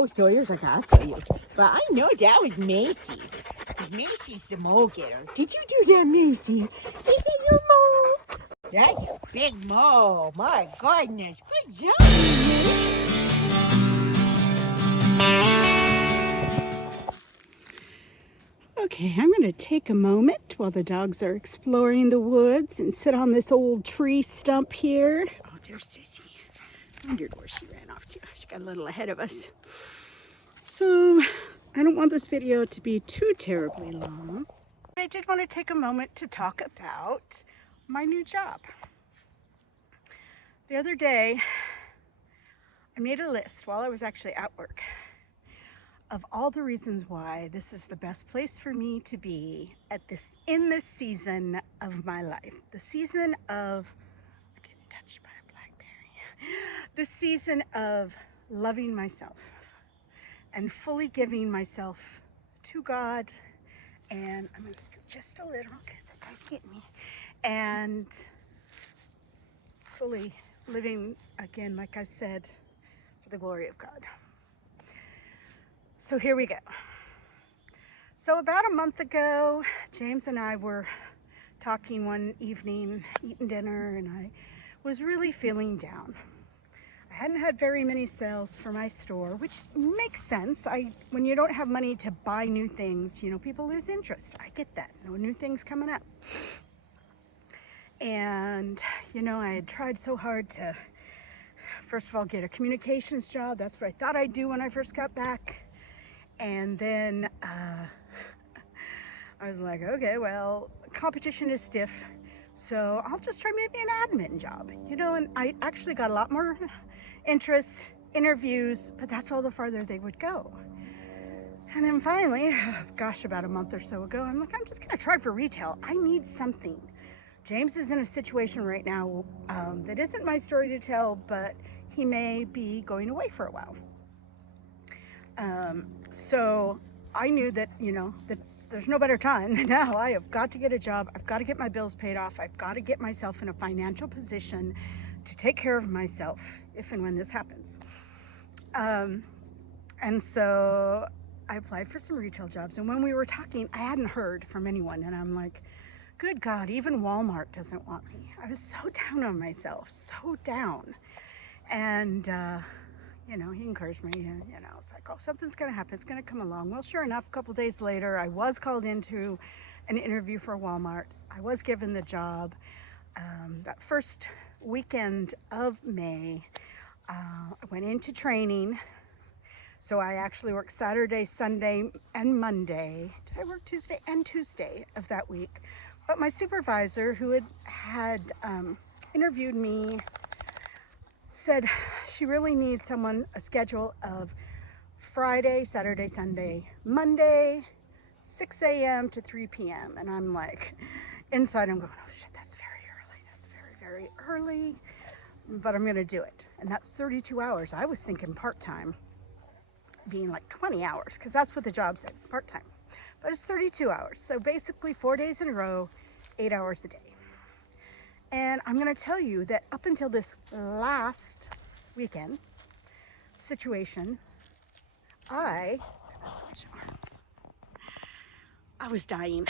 Oh, Sawyer's like, I'll show you. But I know that was Macy. Macy's the mole getter. Did you do that, Macy? Is that your mole? That's a big mole. My goodness. Good job, Macy. Okay, I'm going to take a moment while the dogs are exploring the woods and sit on this old tree stump here. Oh, there's Sissy. I wondered where she ran off to. She got a little ahead of us. So, I don't want this video to be too terribly long. I did want to take a moment to talk about my new job. The other day, I made a list while I was actually at work of all the reasons why this is the best place for me to be in this season of my life. The season of, I'm getting touched by a blackberry. The season of loving myself and fully giving myself to God. And I'm gonna scoot just a little because that guy's getting me. And fully living, again, like I said, for the glory of God. So here we go. So about a month ago, James and I were talking one evening, eating dinner, and I was really feeling down. I hadn't had very many sales for my store, which makes sense. When you don't have money to buy new things, you know, people lose interest. I get that. No new things coming up. And, you know, I had tried so hard to, first of all, get a communications job. That's what I thought I'd do when I first got back. And then I was like, okay, well, competition is stiff, so I'll just try maybe an admin job, you know. And I actually got a lot more interest, interviews, but that's all the farther they would go. And then finally, gosh, about a month or so ago, I'm like, I'm just gonna try for retail. I need something. James is in a situation right now that isn't my story to tell, but he may be going away for a while. So I knew that, you know, that there's no better time than now. I have got to get a job. I've got to get my bills paid off. I've got to get myself in a financial position to take care of myself if and when this happens. And so I applied for some retail jobs. And when we were talking, I hadn't heard from anyone. And I'm like, good God, even Walmart doesn't want me. I was so down on myself, so down. And, you know, he encouraged me, and, you know, it's like, oh, something's going to happen. It's going to come along. Well, sure enough, a couple days later, I was called into an interview for Walmart. I was given the job. That first weekend of May, I went into training. So I actually worked Saturday, Sunday, and Monday. Did I work Tuesday and Tuesday of that week? But my supervisor, who had interviewed me, said she really needs someone, a schedule of Friday, Saturday, Sunday, Monday, 6 a.m. to 3 p.m. And I'm like, inside I'm going, oh shit, that's very early. That's very, very early, but I'm gonna do it. And that's 32 hours. I was thinking part-time, being like 20 hours, because that's what the job said, part-time. But it's 32 hours. So basically 4 days in a row, 8 hours a day. And I'm going to tell you that up until this last weekend situation, I was dying.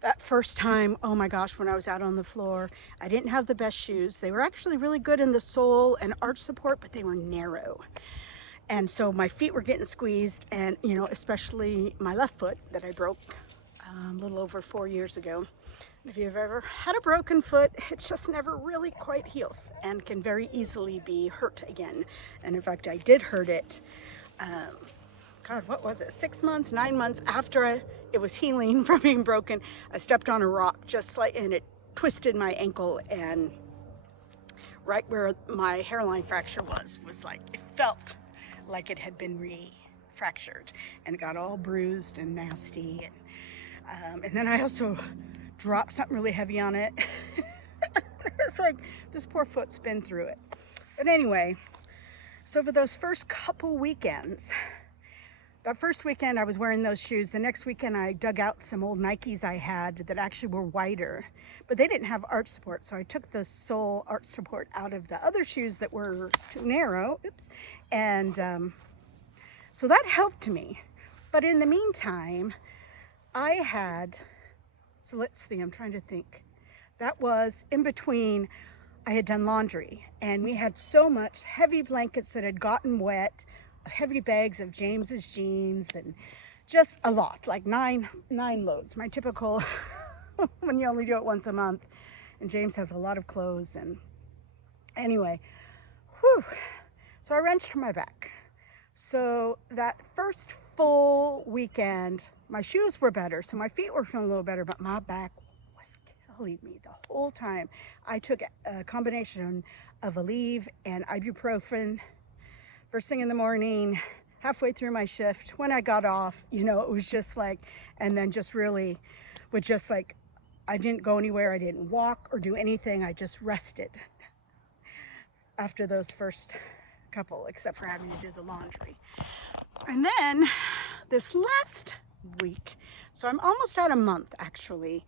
That first time, oh my gosh, when I was out on the floor, I didn't have the best shoes. They were actually really good in the sole and arch support, but they were narrow. And so my feet were getting squeezed, and, you know, especially my left foot that I broke a little over 4 years ago. If you've ever had a broken foot, it just never really quite heals and can very easily be hurt again. And in fact, I did hurt it, God, what was it? 6 months, 9 months after it was healing from being broken. I stepped on a rock and it twisted my ankle, and right where my hairline fracture was like, it felt like it had been re-fractured, and it got all bruised and nasty. And then I also dropped something really heavy on it. It's like, this poor foot's been through it. But anyway, so for those first couple weekends, that first weekend I was wearing those shoes. The next weekend I dug out some old Nikes I had that actually were wider, but they didn't have arch support. So I took the sole arch support out of the other shoes that were too narrow. Oops. And So that helped me. But in the meantime, I had, so let's see, I'm trying to think. That was in between, I had done laundry, and we had so much heavy blankets that had gotten wet, heavy bags of James's jeans, and just a lot, like nine loads. My typical, when you only do it once a month, and James has a lot of clothes. And anyway, whew. So I wrenched my back. So that first full weekend, my shoes were better, so my feet were feeling a little better, but my back was killing me the whole time. I took a combination of Aleve and ibuprofen first thing in the morning, halfway through my shift. When I got off, you know, it was just like, and then just really would just like, I didn't go anywhere, I didn't walk or do anything, I just rested after those first couple, except for having to do the laundry. And then this last week, so I'm almost at a month actually,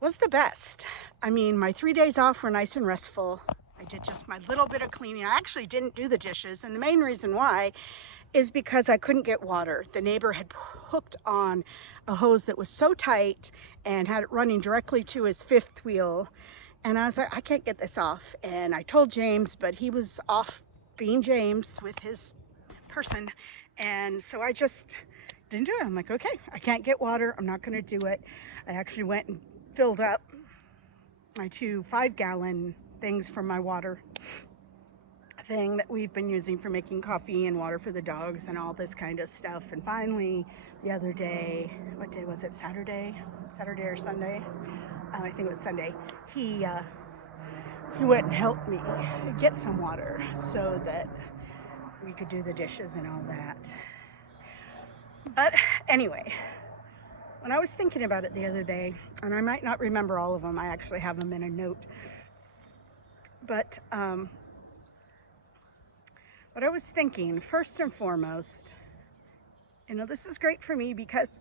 was the best. I mean, my 3 days off were nice and restful. I did just my little bit of cleaning. I actually didn't do the dishes, and the main reason why is because I couldn't get water. The neighbor had hooked on a hose that was so tight and had it running directly to his fifth wheel. And I was like, I can't get this off. And I told James, but he was off being James with his person. And so I just didn't do it. I'm like, okay, I can't get water. I'm not going to do it. I actually went and filled up my 2 5-gallon things from my water thing that we've been using for making coffee and water for the dogs and all this kind of stuff. And finally, the other day, what day was it? Saturday or Sunday? I think it was Sunday. He went and helped me get some water so that we could do the dishes and all that. But anyway, when I was thinking about it the other day, and I might not remember all of them, I actually have them in a note, but what I was thinking, first and foremost, you know, this is great for me because,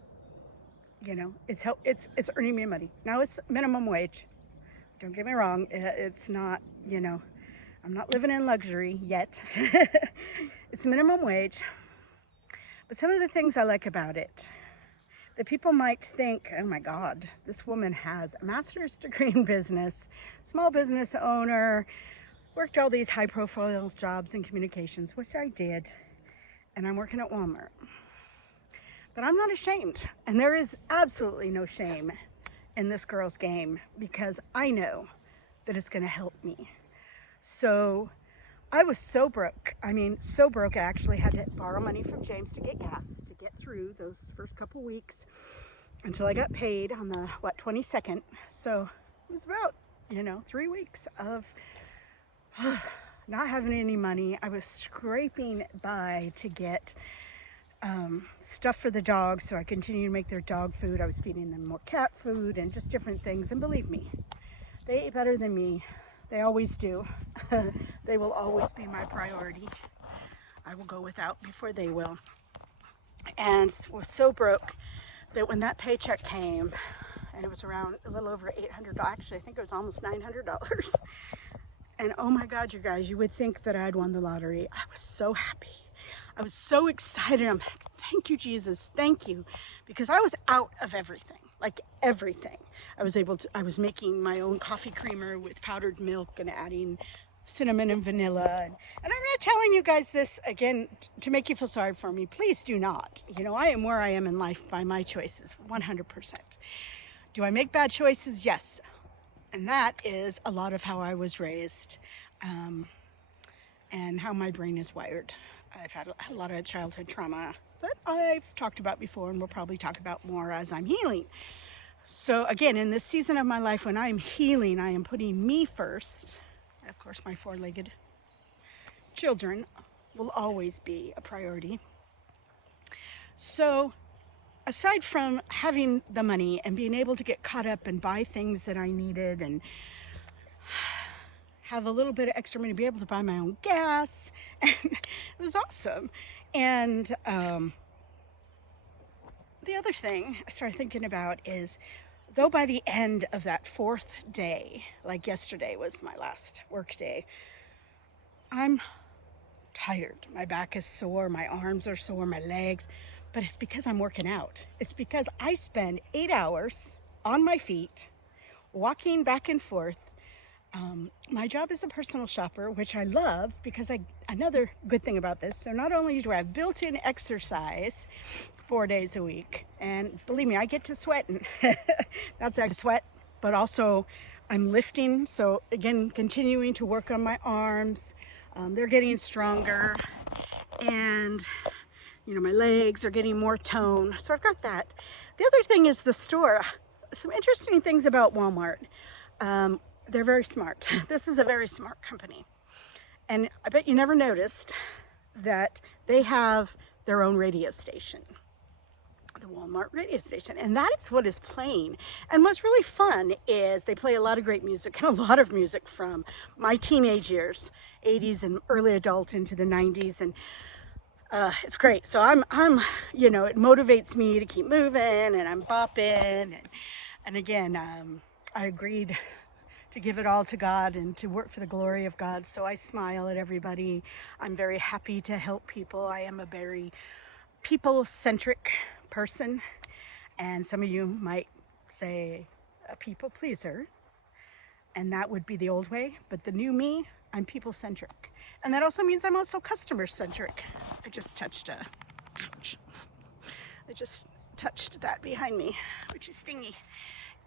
you know, it's earning me money. Now it's minimum wage. Don't get me wrong, it's not, you know, I'm not living in luxury yet. It's minimum wage. But some of the things I like about it, that people might think, oh my God, this woman has a master's degree in business, small business owner, worked all these high profile jobs in communications, which I did, and I'm working at Walmart. But I'm not ashamed, and there is absolutely no shame in this girl's game because I know that it's gonna help me. So I was so broke. I mean, so broke I actually had to borrow money from James to get gas to get through those first couple weeks until I got paid on the, 22nd. So it was about, you know, 3 weeks of not having any money. I was scraping by to get stuff for the dogs, so I continued to make their dog food. I was feeding them more cat food and just different things, and believe me, they eat better than me. They always do. They will always be my priority. I will go without before they will. And was so broke that when that paycheck came, and it was around a little over $800, actually I think it was almost $900, and oh my God, you guys, you would think that I'd won the lottery. I was so happy. I was so excited. I'm like, thank you, Jesus, thank you. Because I was out of everything, like everything. I was making my own coffee creamer with powdered milk and adding cinnamon and vanilla. And I'm not telling you guys this, again, to make you feel sorry for me. Please do not. You know, I am where I am in life by my choices, 100%. Do I make bad choices? Yes. And that is a lot of how I was raised and how my brain is wired. I've had a lot of childhood trauma that I've talked about before and will probably talk about more as I'm healing. So again, in this season of my life when I'm healing, I am putting me first. Of course, my 4-legged children will always be a priority. So aside from having the money and being able to get caught up and buy things that I needed and have a little bit of extra money to be able to buy my own gas, and it was awesome. And the other thing I started thinking about is, though by the end of that 4th day, like yesterday was my last work day, I'm tired. My back is sore, my arms are sore, my legs, but it's because I'm working out. It's because I spend 8 hours on my feet, walking back and forth. My job is a personal shopper, which I love because another good thing about this, so not only do I have built-in exercise 4 days a week, and believe me, I get to sweating. That's I sweat, but also I'm lifting. So again, continuing to work on my arms. They're getting stronger, and my legs are getting more tone. So I've got that. The other thing is the store. Some interesting things about Walmart. They're very smart. This is a very smart company. And I bet you never noticed that they have their own radio station, the Walmart radio station. And that is what is playing. And what's really fun is they play a lot of great music, and a lot of music from my teenage years, 80s and early adult into the 90s. And it's great. So I'm it motivates me to keep moving, and I'm bopping. And again, I agreed to give it all to God and to work for the glory of God. So I smile at everybody. I'm very happy to help people. I am a very people-centric person. And some of you might say a people pleaser. And that would be the old way. But the new me, I'm people-centric. And that also means I'm also customer-centric. I just touched ouch. I just touched that behind me, which is stingy.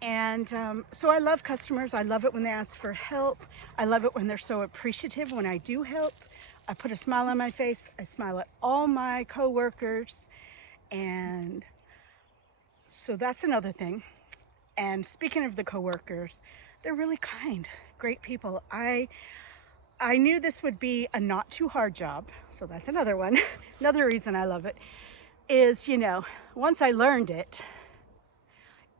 And so I love customers. I love it when they ask for help. I love it when they're so appreciative when I do help. I put a smile on my face. I smile at all my coworkers. And so that's another thing. And speaking of the coworkers, they're really kind, great people. I knew this would be a not too hard job. So that's another one. Another reason I love it is, once I learned it,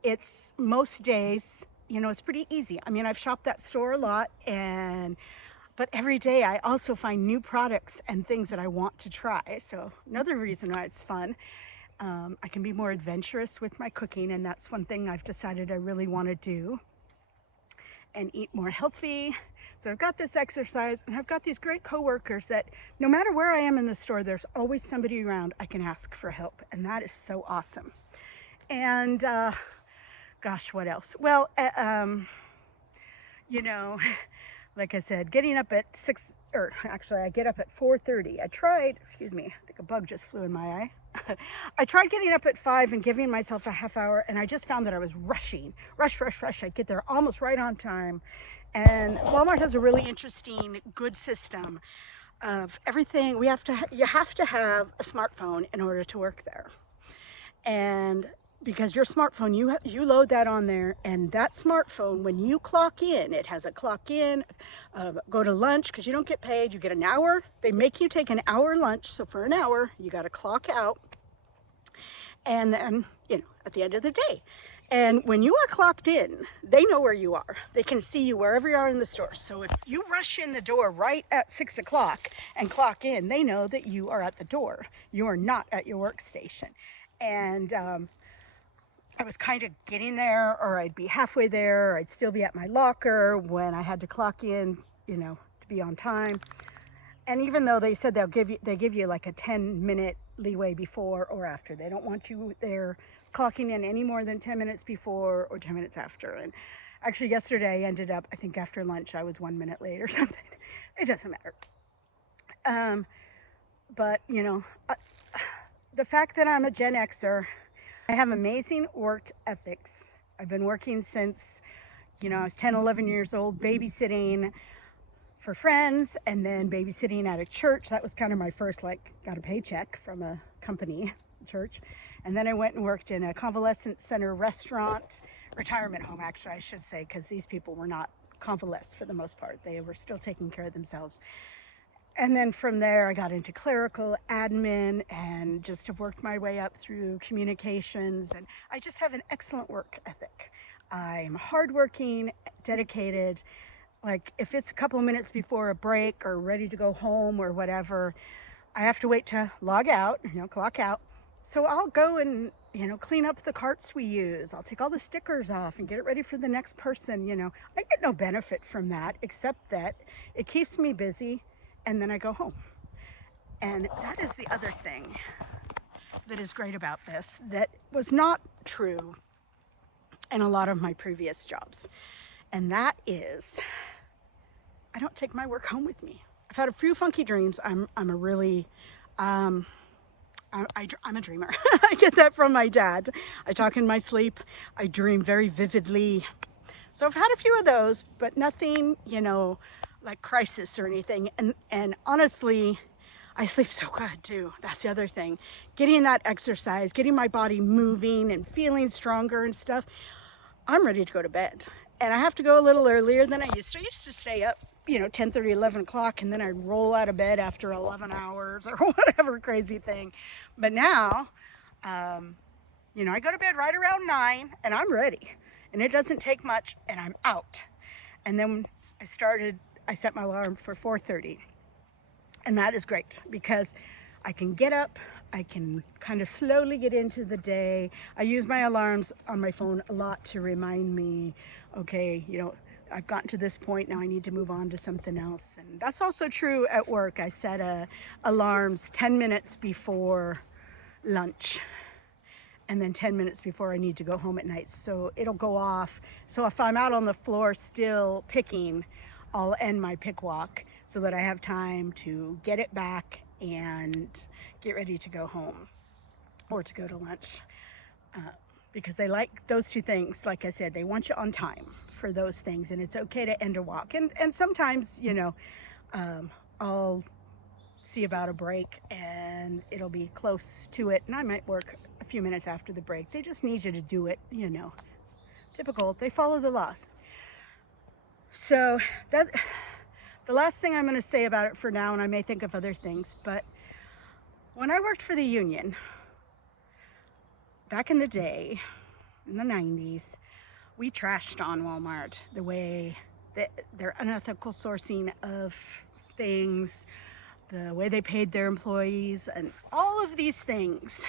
it's most days, it's pretty easy. I mean, I've shopped that store a lot, but every day I also find new products and things that I want to try. So another reason why it's fun. I can be more adventurous with my cooking, and that's one thing I've decided I really want to do, and eat more healthy. So I've got this exercise, and I've got these great coworkers that no matter where I am in the store, there's always somebody around I can ask for help, and that is so awesome. And gosh, what else? Well, like I said, getting up at 6, or actually I get up at 4:30. I think a bug just flew in my eye. I tried getting up at 5 and giving myself a half hour, and I just found that I was rushing. Rush. I'd get there almost right on time. And Walmart has a really interesting, good system of everything. You have to have a smartphone in order to work there. And because your smartphone, you load that on there, and that smartphone, when you clock in, it has a clock in, go to lunch, because you don't get paid, you get an hour. They make you take an hour lunch, so for an hour, you got to clock out, and then, at the end of the day. And when you are clocked in, they know where you are. They can see you wherever you are in the store. So if you rush in the door right at 6 o'clock and clock in, they know that you are at the door. You are not at your workstation. And I was kind of getting there, or I'd be halfway there, or I'd still be at my locker when I had to clock in, to be on time. And even though they said they give you like a 10-minute leeway before or after. They don't want you there clocking in any more than 10 minutes before or 10 minutes after. And actually yesterday I ended up, I think after lunch, I was 1 minute late or something. It doesn't matter. But the fact that I'm a Gen Xer, I have amazing work ethics. I've been working since, I was 10, 11 years old, babysitting for friends, and then babysitting at a church. That was kind of my first, got a paycheck from a company, church. And then I went and worked in a convalescent center restaurant, retirement home, actually, I should say, because these people were not convalesced for the most part. They were still taking care of themselves. And then from there, I got into clerical admin and just have worked my way up through communications. And I just have an excellent work ethic. I'm hardworking, dedicated. Like if it's a couple of minutes before a break or ready to go home or whatever, I have to wait to log out, clock out. So I'll go and, clean up the carts we use. I'll take all the stickers off and get it ready for the next person. I get no benefit from that, except that it keeps me busy, and then I go home. And that is the other thing that is great about this that was not true in a lot of my previous jobs. And that is, I don't take my work home with me. I've had a few funky dreams. I'm a really, I'm a dreamer. I get that from my dad. I talk in my sleep. I dream very vividly. So I've had a few of those, but nothing, you know, like crisis or anything. And honestly, I sleep so good too. That's the other thing. Getting that exercise, getting my body moving and feeling stronger and stuff. I'm ready to go to bed. And I have to go a little earlier than I used to. I used to stay up, you know, 10:30, 11 o'clock, and then I'd roll out of bed after 11 hours or whatever crazy thing. But now, you know, I go to bed right around 9 and I'm ready. And it doesn't take much and I'm out. And then I set my alarm for 4:30. And that is great because I can get up, I can kind of slowly get into the day. I use my alarms on my phone a lot to remind me, okay, you know, I've gotten to this point, now I need to move on to something else. And that's also true at work. I set alarms 10 minutes before lunch and then 10 minutes before I need to go home at night. So it'll go off. So if I'm out on the floor still picking, I'll end my pick walk so that I have time to get it back and get ready to go home or to go to lunch. Because they like those two things. Like I said, they want you on time for those things, and it's okay to end a walk. And sometimes, you know, I'll see about a break and it'll be close to it, and I might work a few minutes after the break. They just need you to do it, you know. Typical, they follow the laws. So that, the last thing I'm going to say about it for now, and I may think of other things, but when I worked for the union, back in the day, in the 90s, we trashed on Walmart the way that their unethical sourcing of things, the way they paid their employees, and all of these things.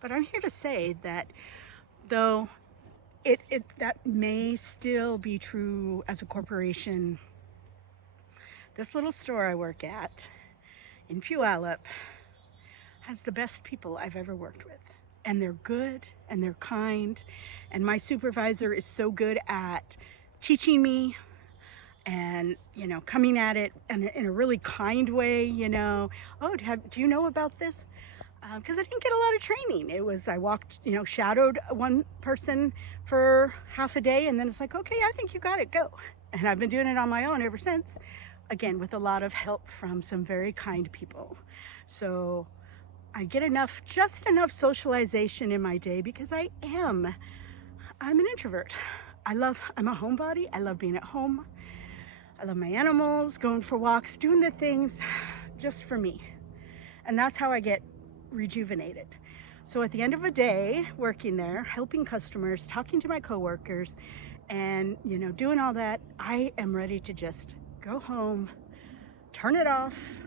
But I'm here to say that though that may still be true as a corporation, this little store I work at in Puyallup has the best people I've ever worked with. And they're good and they're kind. And my supervisor is so good at teaching me and, you know, coming at it in a really kind way, you know. Oh, do you know about this? Because I didn't get a lot of training. It was, I walked, you know, shadowed one person for half a day, and then it's like, okay, I think you got it, go. And I've been doing it on my own ever since, again, with a lot of help from some very kind people. So I get just enough socialization in my day because I'm an introvert. I'm a homebody. I love being at home. I love my animals, going for walks, doing the things just for me. And that's how I get rejuvenated. So at the end of a day, working there, helping customers, talking to my coworkers, and, you know, doing all that, I am ready to just go home, turn it off,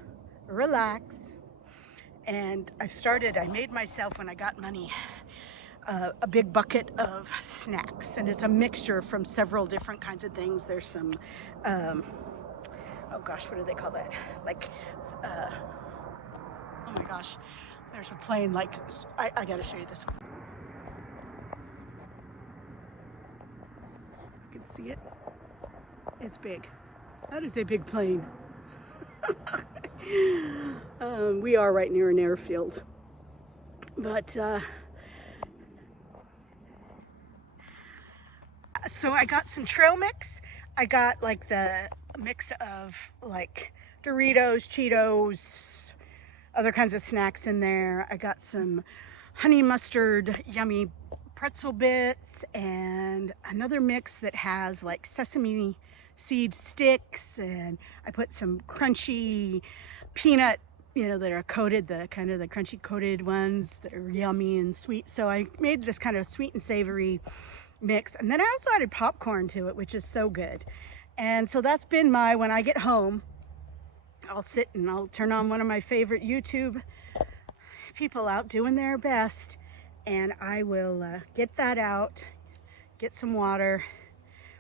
relax. And I made myself, when I got money, a big bucket of snacks, and it's a mixture from several different kinds of things. There's some, oh gosh, what do they call that? Like, oh my gosh, there's a plane, like, I gotta show you this one. You can see it. It's big. That is a big plane. We are right near an airfield, but so I got some trail mix. I got like the mix of like Doritos, Cheetos, other kinds of snacks in there. I got some honey mustard yummy pretzel bits and another mix that has like sesame seed sticks, and I put some crunchy peanut, you know, that are coated, the kind of the crunchy coated ones that are yummy and sweet. So I made this kind of sweet and savory mix, and then I also added popcorn to it, which is so good. And so that's been when I get home, I'll sit and I'll turn on one of my favorite YouTube people out doing their best, and I will get that out, get some water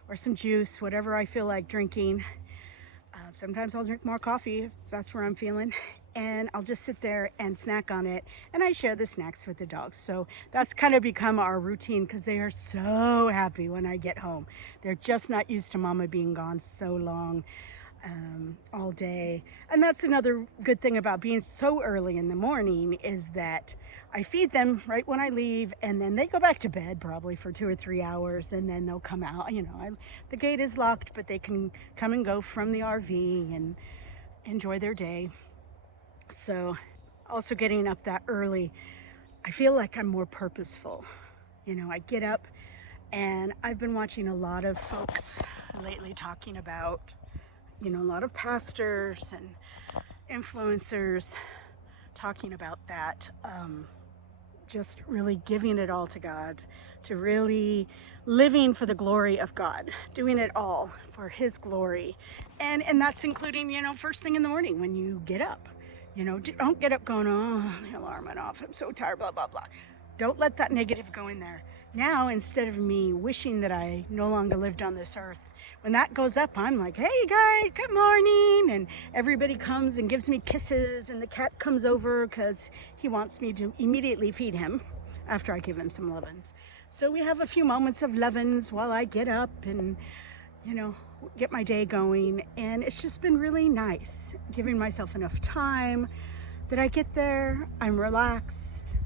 or some juice, whatever I feel like drinking. Sometimes I'll drink more coffee if that's where I'm feeling. and I'll just sit there and snack on it, and I share the snacks with the dogs. So that's kind of become our routine because they are so happy when I get home. They're just not used to mama being gone so long, all day. And that's another good thing about being so early in the morning, is that I feed them right when I leave, and then they go back to bed probably for 2 or 3 hours, and then they'll come out. The gate is locked, but they can come and go from the RV and enjoy their day. So also getting up that early, I feel like I'm more purposeful. I get up, and I've been watching a lot of folks lately talking about, a lot of pastors and influencers talking about that, just really giving it all to God, to really living for the glory of God, doing it all for His glory. And that's including, first thing in the morning when you get up. Don't get up going, oh, the alarm went off, I'm so tired, blah, blah, blah. Don't let that negative go in there. Now, instead of me wishing that I no longer lived on this earth, when that goes up, I'm like, hey guys, good morning. And everybody comes and gives me kisses, and the cat comes over because he wants me to immediately feed him after I give him some lovin's. So we have a few moments of lovin's while I get up and, get my day going. And it's just been really nice, giving myself enough time that I get there, I'm relaxed,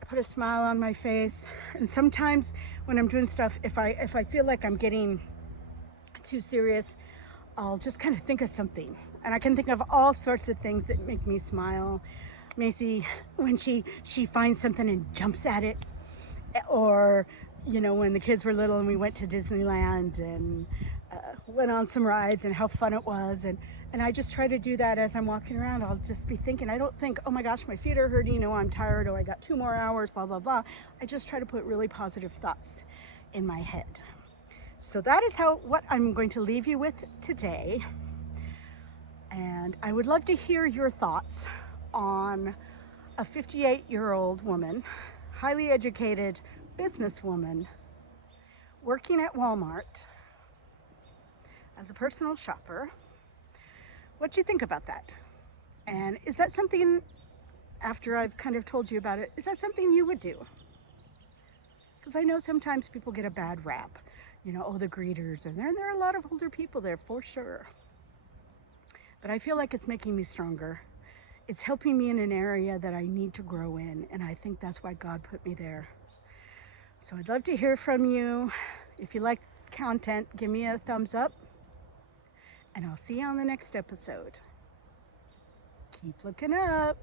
I put a smile on my face. And sometimes when I'm doing stuff, if I feel like I'm getting too serious, I'll just kind of think of something, and I can think of all sorts of things that make me smile. Macy, when she finds something and jumps at it, or when the kids were little and we went to Disneyland and went on some rides, and how fun it was, and I just try to do that as I'm walking around. I'll just be thinking, I don't think, oh my gosh, my feet are hurting, I'm tired, I got 2 more hours, blah blah blah. I just try to put really positive thoughts in my head. So that is what I'm going to leave you with today. And I would love to hear your thoughts on a 58-year-old woman, highly educated businesswoman, working at Walmart as a personal shopper. What do you think about that? And is that something, after I've kind of told you about it, is that something you would do? Because I know sometimes people get a bad rap. Oh, the greeters, and there are a lot of older people there for sure. But I feel like it's making me stronger. It's helping me in an area that I need to grow in, and I think that's why God put me there. So I'd love to hear from you. If you like content, give me a thumbs up, and I'll see you on the next episode. Keep looking up.